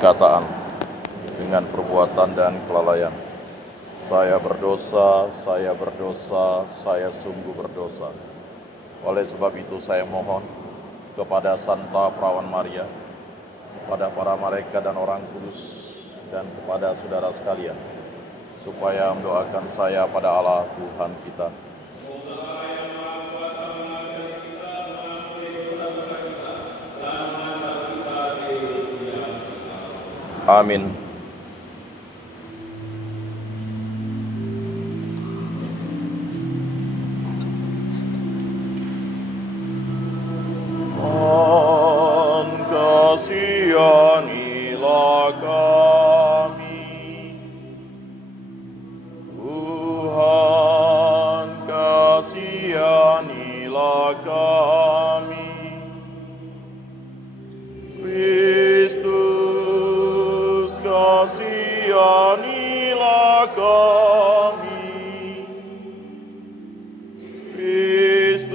perkataan, dengan perbuatan dan kelalaian. Saya berdosa, saya sungguh berdosa. Oleh sebab itu saya mohon kepada Santa Perawan Maria, kepada para malaikat dan orang kudus, dan kepada saudara sekalian, supaya mendoakan saya pada Allah Tuhan kita. Amin. Kasihanilah kami, Tuhan, kasihanilah kami. Kristus, kasihanilah kami. Kristus,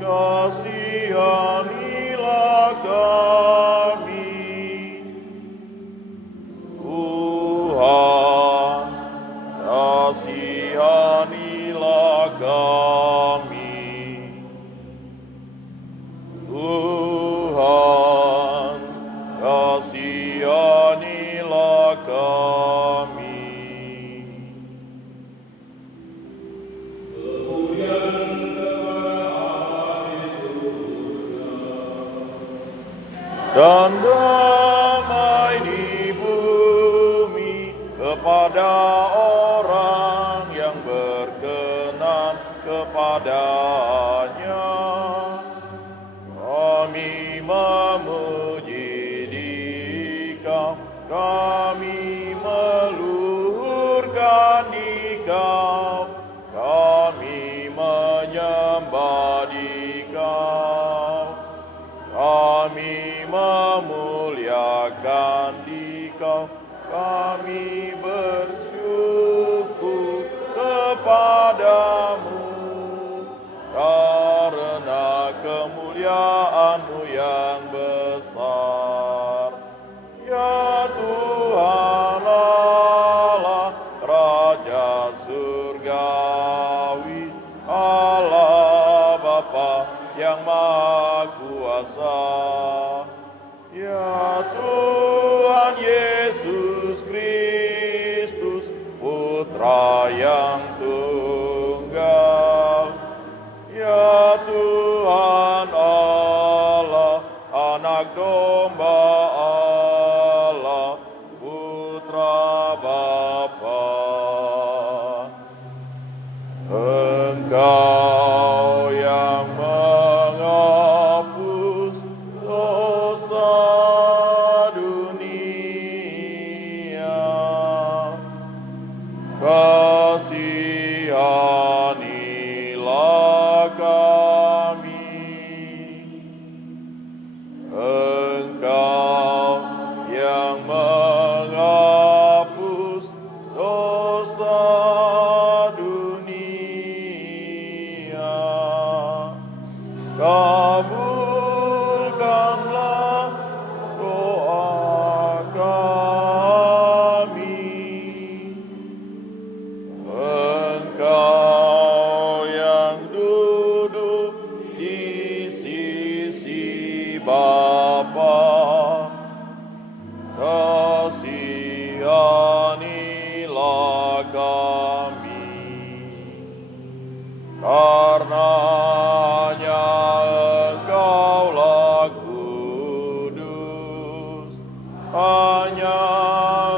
kasihanilah kami. Tuhan, kasihanilah kami. Tuhan, kasihanilah kami. Dan damai di bumi kepada orang yang berkenan kepadanya. Kami memuji Dikau, kami meluhurkan Dikau, kami menyembah Dikau, kami memuliakan Dikau, kami bersyukur kepadamu karena kemuliaan-Mu yang besar. Ya Tuhan Allah, Raja Surgawi, Allah Bapa yang Maha Kuasa. Ya Tuhan Yesus Kristus, Putra yang tunggal. Ya Tuhan Allah, Anak Domba Allah, Putra Bapa. Engkau yang menghapus dosa dunia, kasihanilah kami. Engkau yang menghapus dosa dunia, kabulkanlah doa kami. Engkau yang duduk di sisi Bapa, kasihanilah kami. Karena hanya Engkaulah kudus, hanya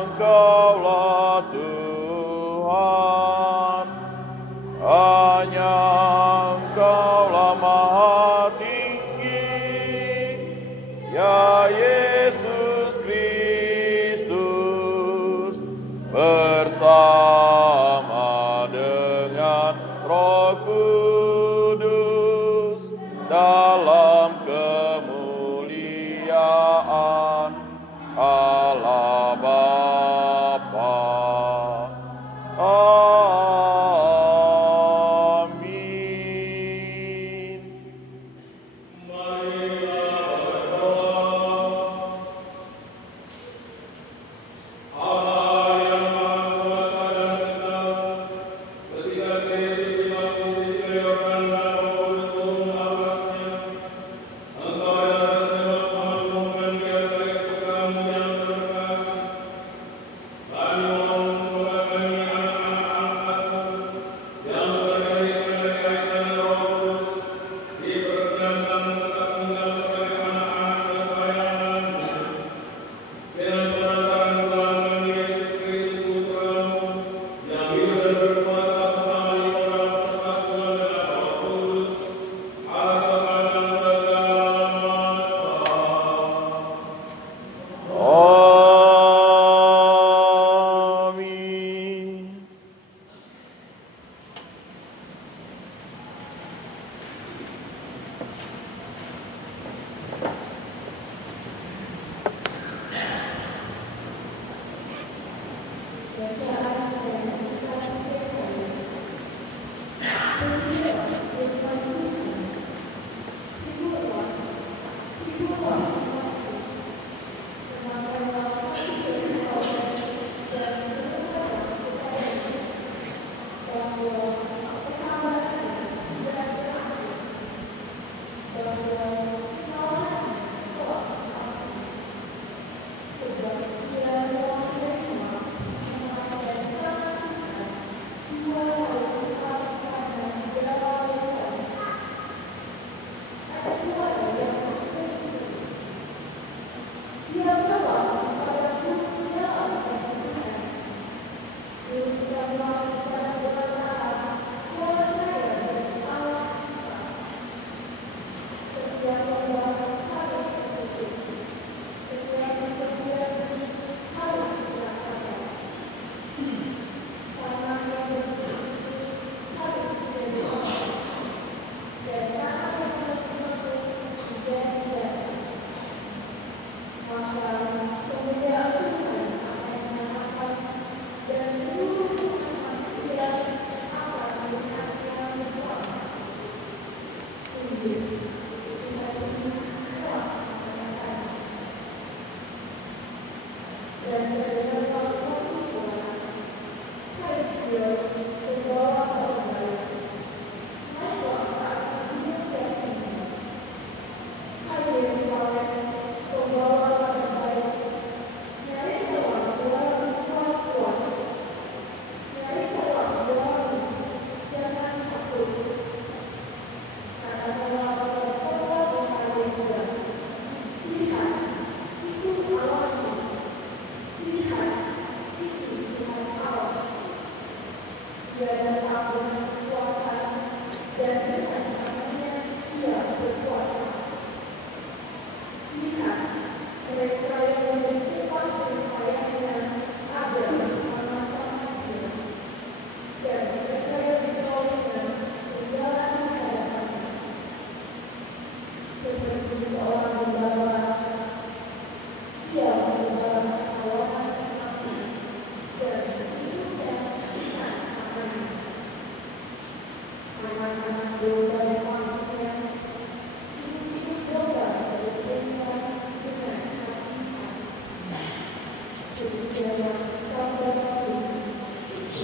Engkaulah Tuhan, hanya Engkaulah Maha Tinggi, ya Yesus Kristus, bersama dengan Roh Kudus, dalam kemuliaan Allah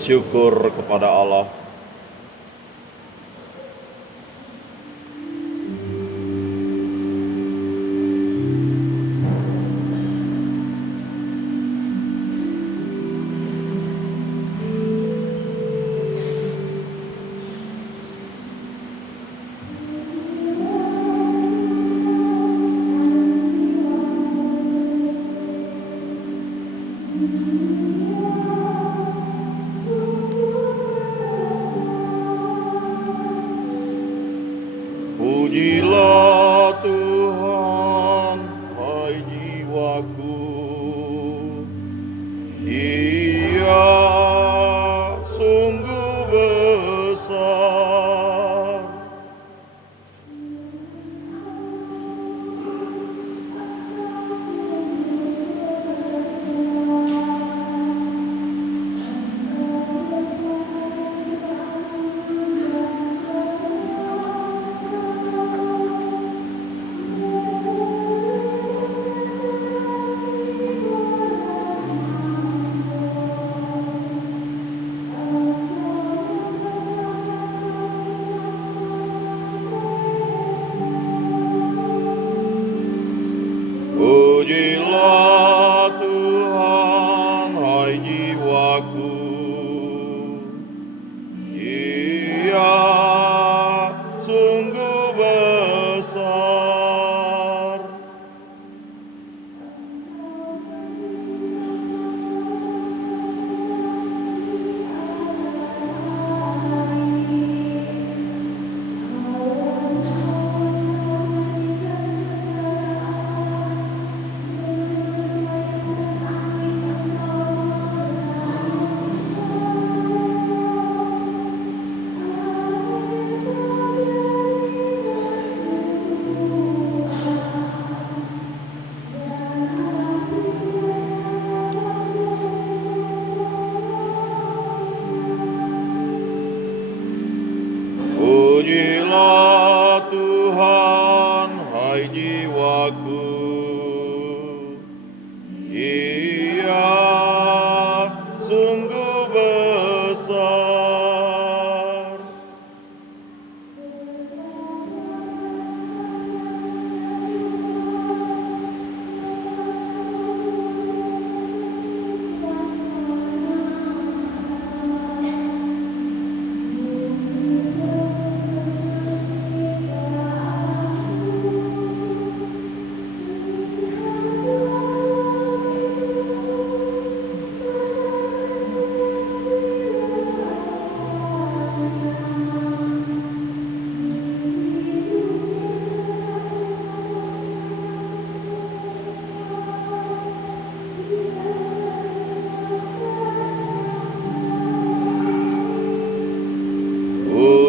Syukur kepada Allah. Pujilah Tuhan, hai jiwaku, Dia sungguh besar. Pujilah Tuhan, hai jiwaku, Dia sungguh besar. Tuhan, hai jiwaku, Dia sungguh besar.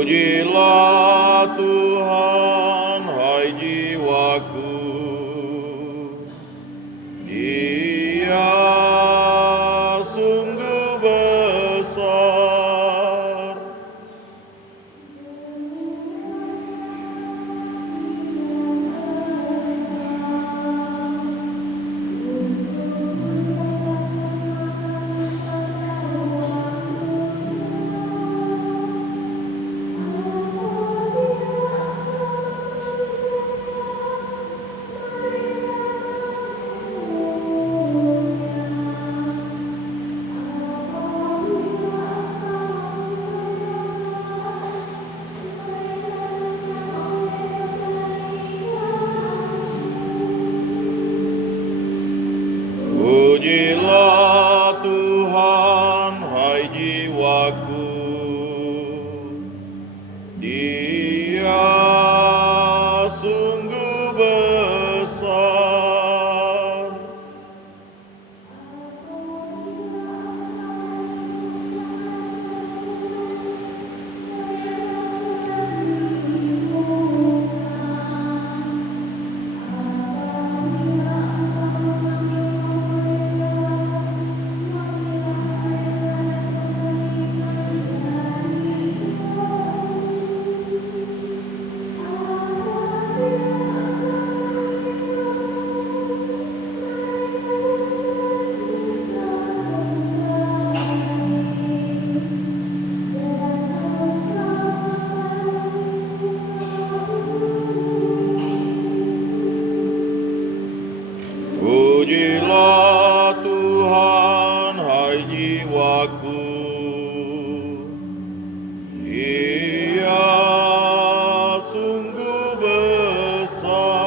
Pujilah Tuhan, hai jiwaku, Dia sungguh besar. Pujilah Tuhan, hai jiwaku, Dia sungguh besar. Pujilah Tuhan, hai jiwaku, Dia sungguh besar.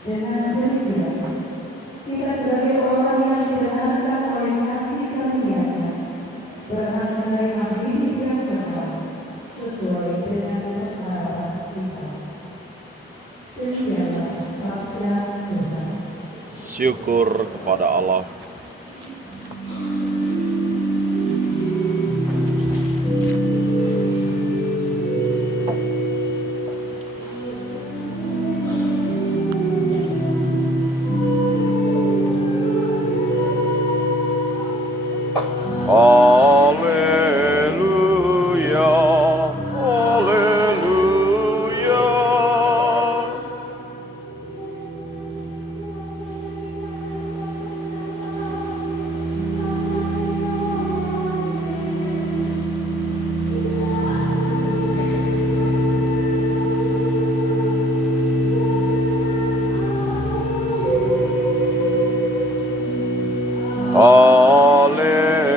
Dengan demikian, kita sebagai orang yang dibenarkan Syukur kepada Allah. Haleluya,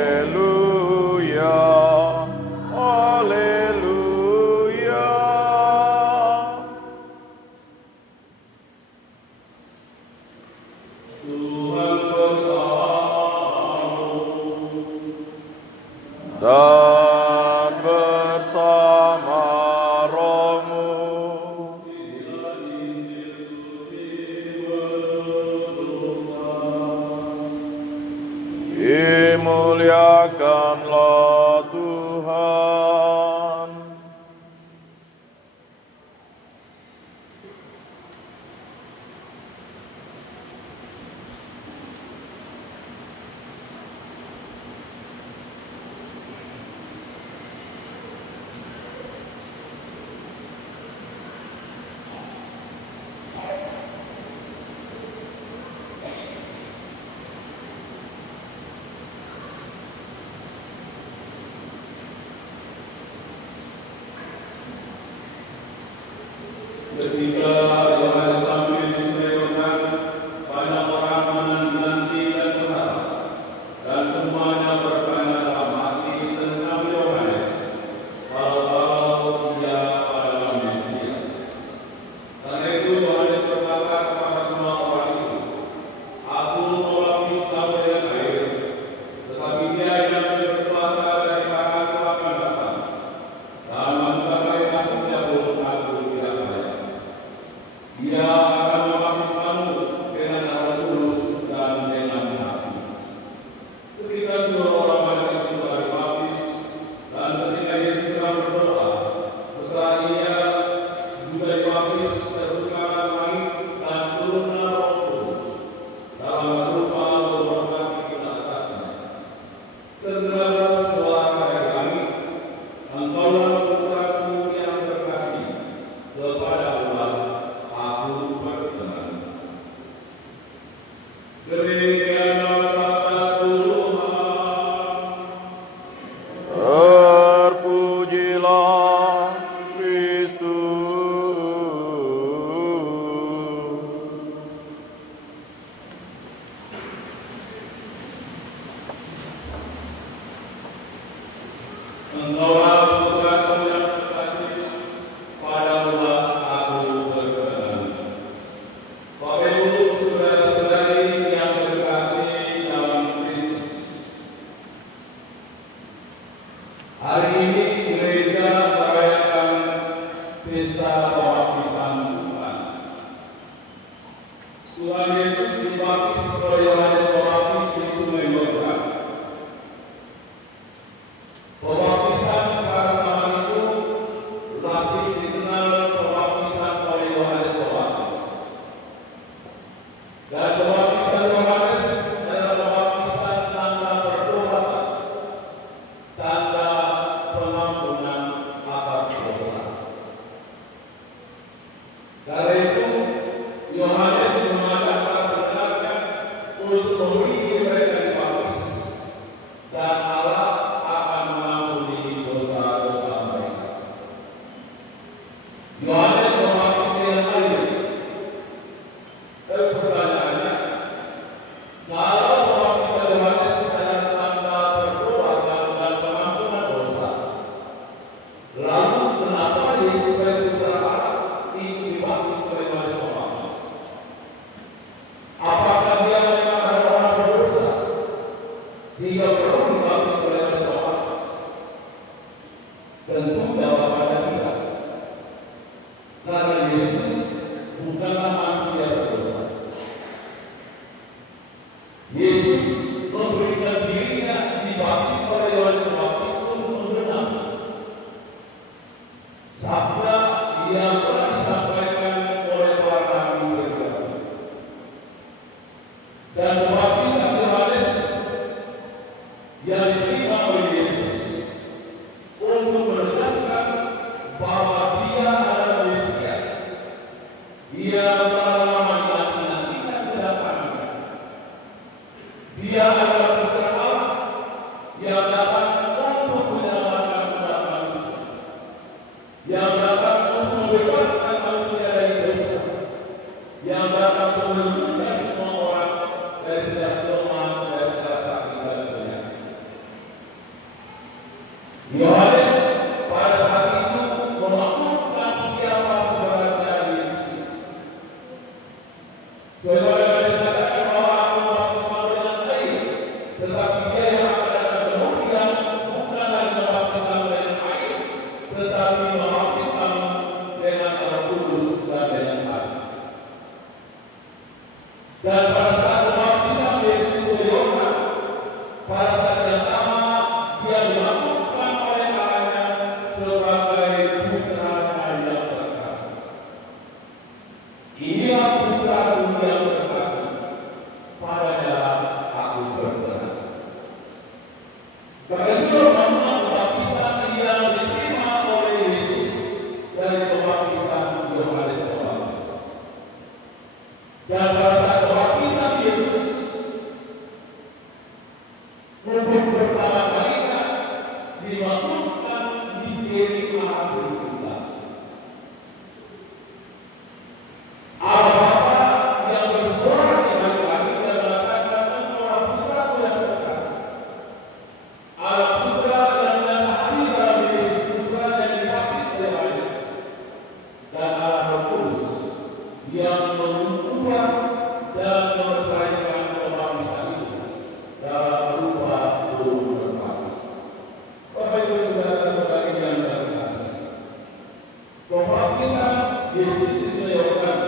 haleluya. Haleluya, haleluya. Dan bersama rohmu. Dimuliakanlah Tuhan. Ketika Yohanes tampil di Sungai Yordan, banyak orang menanti dan berharap, dan semuanya bertanya dalam hati tentang Yohanes, kalau ia adalah Mesias. Karena itu Yohanes berkata kepada semua orang itu, "Aku melapis kamu dengan air, tetapi Dia yang lebih berkuasa dari tanganku akan datang, dan menggunakan kasutnya pun aku tidak layak. Dia akan melapis kamu dengan darah tulus dan dengan hati." Ketika seluruh orang banyak itu telah dilapis, dan ketika Yesus sedang berdoa, setelah ia juga dilapis, terbukalah langit dan turunlah Roh Kudus dalam rupa burung merpati ke atasnya. Terdengar suara dari langit, "Engkaulah putraku yang terkasih, kepadamulah aku berkenan." Demikianlah sabda Tuhan. Terpujilah Kristus. Engkaulah putraku yang terkasih, padamulah aku berkenan. Bapak Ibu, saudara-saudari yang terkasih dalam Kristus, hari ini gereja merayakan pesta pembaptisan Tuhan. Tuhan Yesus dibaptis oleh Yohanes Pembaptis di Sungai Yordan. Pembaptisan pada zaman itu masih dikenal pembaptisan oleh Yohanes Pembaptis. Dan pembaptisan Yohanes adalah pembaptisan tanpa pertobatan, tanda pengampunan atas dosa. Karena itu, Yohanes mengajak para pendengarnya untuk memilih mereka dibaptis, dan Allah akan mengampuni dosa-dosa mereka. Yohanes membaptis dengan air. Pertanyaannya, kalau pembaptisan Yohanes adalah tanda pertobatan dan pengampunan dosa, lalu kenapa Yesus sebagai putra Allah itu dibaptis oleh Yohanes Pembaptis? Apakah dia memang adalah orang berdosa sehingga perlu dibaptis oleh Yohanes Pembaptis? Tentu jawabannya tidak. Karena Yesus bukanlah manusia berdosa. tetapi membaptis kamu dengan Roh Kudus dan dengan air. Dan pada saat pembaptisan Yesus ke Yohanes, pada saat yang sama dia dilakukan oleh Allahnya sebagai putranya yang terkasih. Inilah putraku yang terkasih, padanya aku berkenan. Karena itu pembaptisan yang diterima oleh Yesus dari pembaptisan Yohanes Pembaptis. Dan pada saat pembaptisan Yesus untuk pertama kalinya dilakukan misteri akhir kita. Allah Bapa yang bersorak di balik langit dan mengatakan, Engkaulah putraku yang terkasih. Allah Putra yang menghati dalam diri Yesus Putra yang dibaptis oleh Yohanes. Dan Allah Roh Kudus yang mengubah dan memperbaikkan pembaptisan itu dalam rupa burung merpati. Bapak Ibu saudara-saudari yang terkasih, pembaptisan Yesus disediakan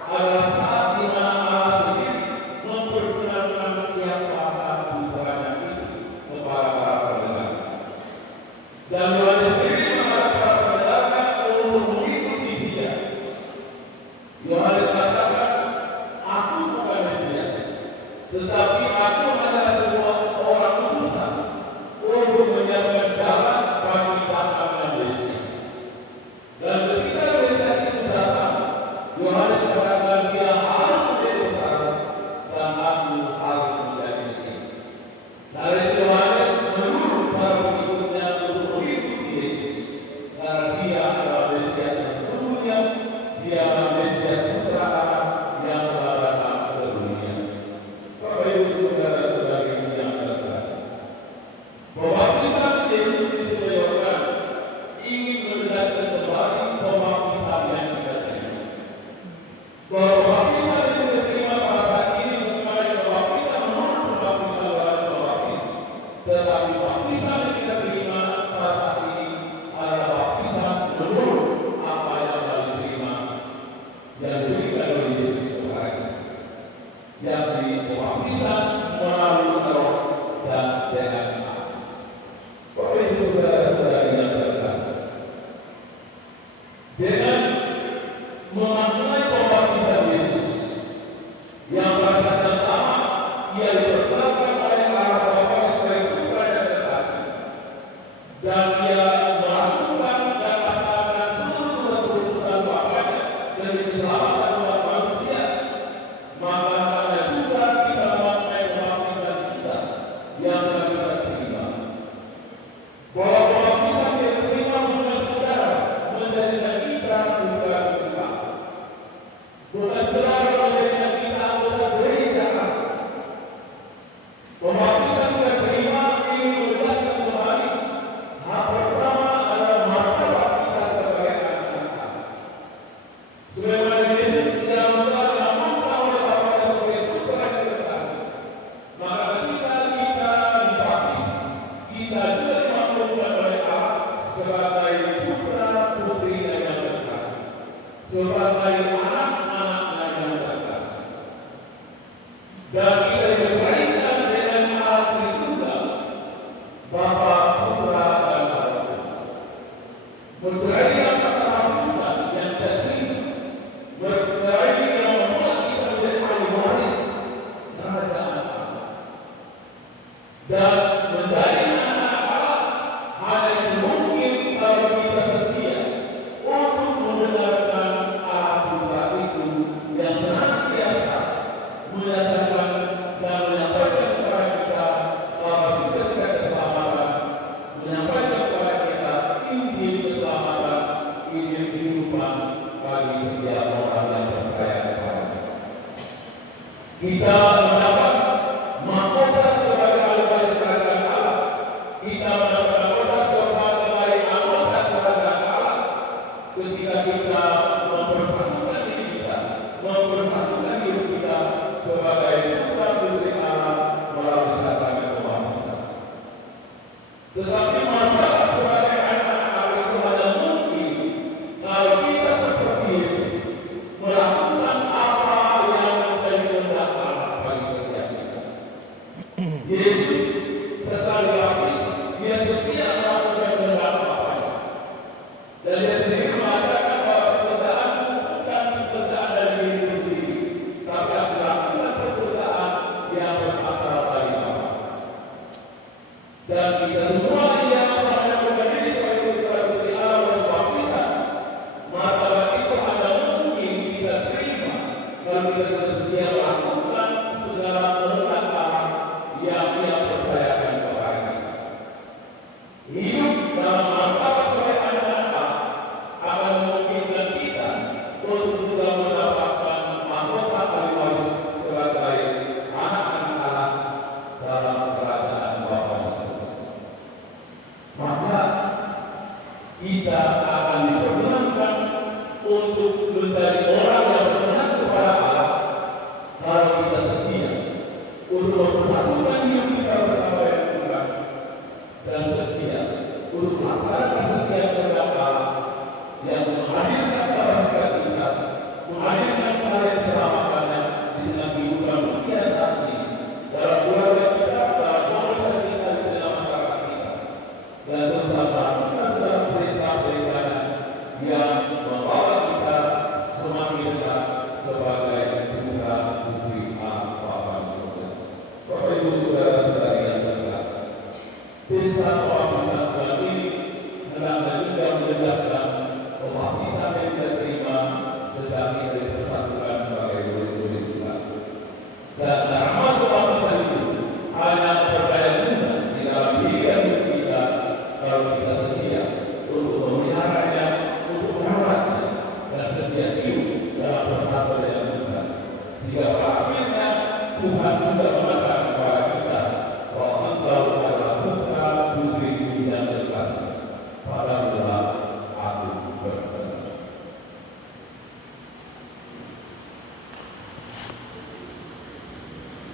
adalah saat di mana Allah sendiri memperkenalkan siapakah putranya itu kepada para pendengar. Dan Yohanes sendiri mengajak para pendengarnya untuk mengikuti dia. Yohanes katakan, aku bukan Mesias, tetapi aku adalah seorang utusan untuk menyiapkan jalan bagi datangnya Mesias. Dan ketika Mesias itu datang, Yohanes katakan dia harus menjadi besar dan aku harus menjadi kecil. Dari itu Yohanes menyuruh para pengikutnya untuk mengikuti Yesus, karena dia adalah Mesias yang sesungguhnya, dia adalah Mesias putra Allah yang telah datang ke dunia. Bapak Ibu saudara-saudari yang terkasih, pembaptisan Yesus disediakan ingin mendekatkan kembali pembaptisan yang kita terima. Bahwa pembaptisan yang kita terima pada saat ini bukan pembaptisan menurut pembaptisan Yohanes Pembaptis, tetapi baptisan yang kita terima pada saat ini adalah baptisan menurut apa yang telah diterima yang diberikan oleh Yesus kepada kita, yakni pembaptisan melalui Roh dan dengan air. Bapak Ibu saudara-saudari yang terkasih, dengan memaknai pembaptisan Yesus yang pada saat yang sama ia diperkenalkan oleh Allah Bapa sebagai putra yang terkasih, dan ia melakukan dan melaksanakan seluruh keputusan Bapanya demi keselamatan umat manusia. Maka karena juga kita memaknai pembaptisan kita yang telah kita terima, bahwa pembaptisan yang diterima bukan sekedar menjadikan kita putra-putra, bukan sekedar menjadikan kita anggota gereja. Pembaptisan yang terima ingin menegaskan kembali hak pertama adalah martabat kita sebagai anak-anak Allah. Sebagaimana Yesus yang telah diamankan oleh Bapanya sebagai putra yang terkasih, maka ketika kita dibaptis, kita juga dimaklumkan oleh Allah sebagai putra-putrinya yang terkasih, sebagai anak-anaknya yang terkasih. Dan kita diberikan dengan Allah Tritunggal, Bapa, Putra, dan Roh Kudus. Bergerai yang terhapuskan yang tertinggi, bergerai yang membuat kita menjadi ahli waris kerajaan Allah. Dan menjadi anak-anak Allah hanya mungkin kalau kita setia untuk mendengarkan Allah Putra itu yang senantiasa menyatakan dan menyampaikan kepada kita kabar sukacita keselamatan, menyampaikan kepada kita Injil keselamatan kita akan diperkenankan untuk menjadi orang yang berkenan kepada Allah kalau kita setia untuk mempersatukan hidup kita bersama dengan Tuhan dan setia untuk melaksanakan setiap kehendak Allah yang menghadirkan kapasitas kita, menghadirkan karya keselamatannya di tengah kehidupan dunia saat ini, dalam keluarga kita, dalam komunitas kita, di tengah masyarakat kita, dan tetap melakukan segala perintah-perintahnya yang membawa kita semakin dekat sebagai putra putri Allah Bapa di surga. Bapak Ibu saudara-saudari yang terkasih, pesta pembaptisan Tuhan ini hendaknya juga menegaskan pembaptisan yang kita terima sejak kita dipersatukan